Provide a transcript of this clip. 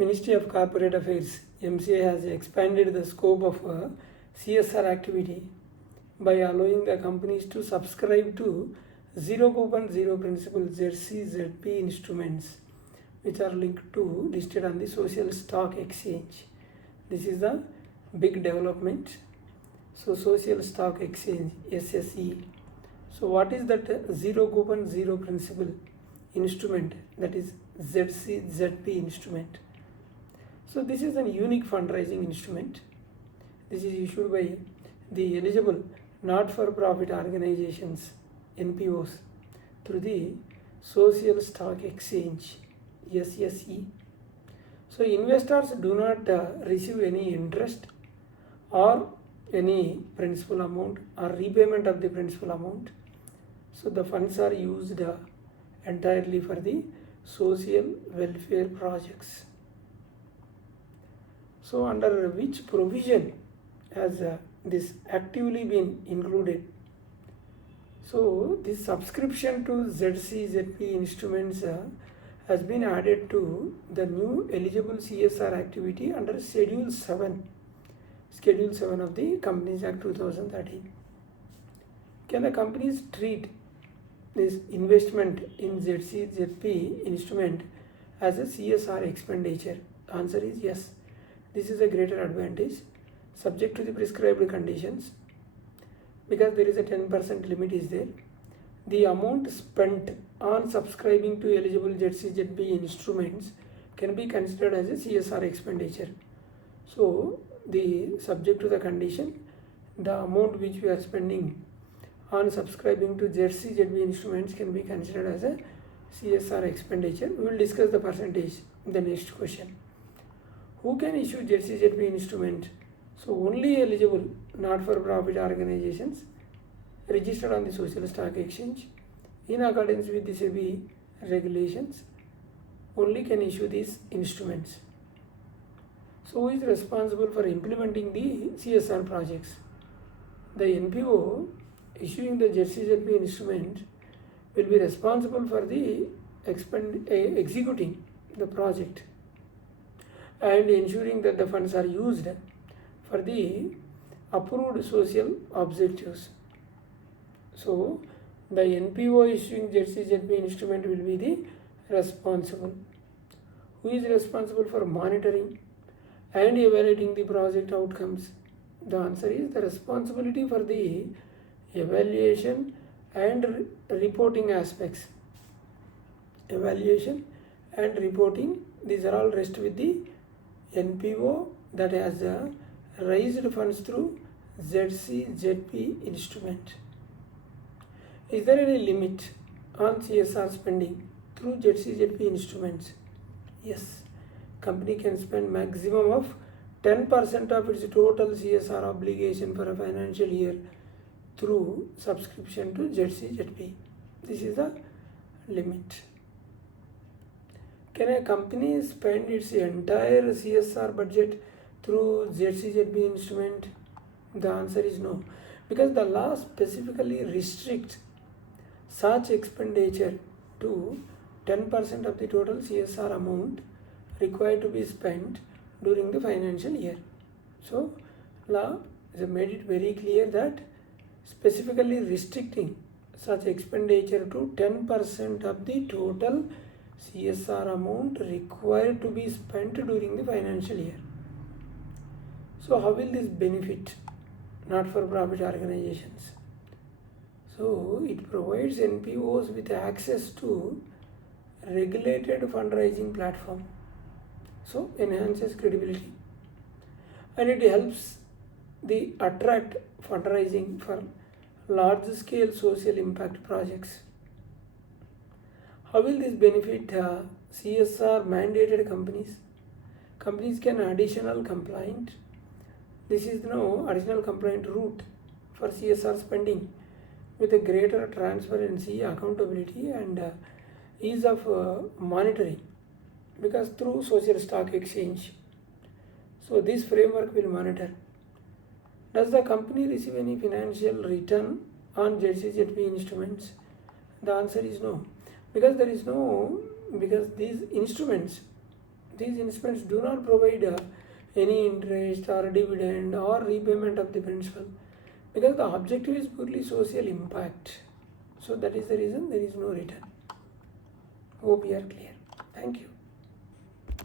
Ministry of Corporate Affairs (MCA) has expanded the scope of CSR activity by allowing the companies to subscribe to zero coupon, zero principal ZCZP instruments, which are linked to listed on the social stock exchange. This is the big development. So social stock exchange, SSE. So what is that zero coupon, zero principal instrument? That is ZCZP instrument. So this is a unique fundraising instrument. This is issued by the eligible not-for-profit organizations, NPOs, through the social stock exchange, SSE. So investors do not receive any interest or any principal amount or repayment of the principal amount. So the funds are used entirely for the social welfare projects. So under which provision has this actively been included? So this subscription to ZCZP instruments has been added to the new eligible CSR activity under Schedule 7 of the Companies Act 2013. Can the companies treat this investment in ZCZP instrument as a CSR expenditure? The answer is yes. This is a greater advantage, subject to the prescribed conditions, because there is a 10% limit is there. The amount spent on subscribing to eligible ZCZP instruments can be considered as a CSR expenditure. So the subject to the condition, the amount which we are spending on subscribing to ZCZP instruments can be considered as a CSR expenditure. We will discuss the percentage in the next question. Who can issue ZCZP instrument? So only eligible not-for-profit organizations registered on the social stock exchange in accordance with the SEBI regulations only can issue these instruments. So who is responsible for implementing the CSR projects? The NPO issuing the ZCZP instrument will be responsible for the executing the project and ensuring that the funds are used for the approved social objectives. So the NPO issuing ZCZP instrument will be the responsible. Who is responsible for monitoring and evaluating the project outcomes? The answer is the responsibility for the evaluation and reporting aspects. Evaluation and reporting, these are all rest with the NPO that has raised funds through ZCZP instrument. Is there any limit on CSR spending through ZCZP instruments? Yes, company can spend maximum of 10% of its total CSR obligation for a financial year through subscription to ZCZP. This is the limit. Can a company spend its entire CSR budget through ZCZP instrument? The answer is no, because the law specifically restricts such expenditure to 10% of the total CSR amount required to be spent during the financial year. So law has made it very clear that specifically restricting such expenditure to 10% of the total CSR amount required to be spent during the financial year. So how will this benefit not-for-profit organizations? So it provides NPOs with access to regulated fundraising platform. So enhances credibility, and it helps the attract fundraising for large-scale social impact projects. How will this benefit CSR mandated companies? Companies can additional compliant. This is no additional compliant route for CSR spending with a greater transparency, accountability, and ease of monitoring, because through social stock exchange. So this framework will monitor. Does the company receive any financial return on ZCZP instruments? The answer is no, because these instruments, these instruments do not provide any interest or dividend or repayment of the principal, because the objective is purely social impact. So that is the reason there is no return. Hope we are clear. Thank you.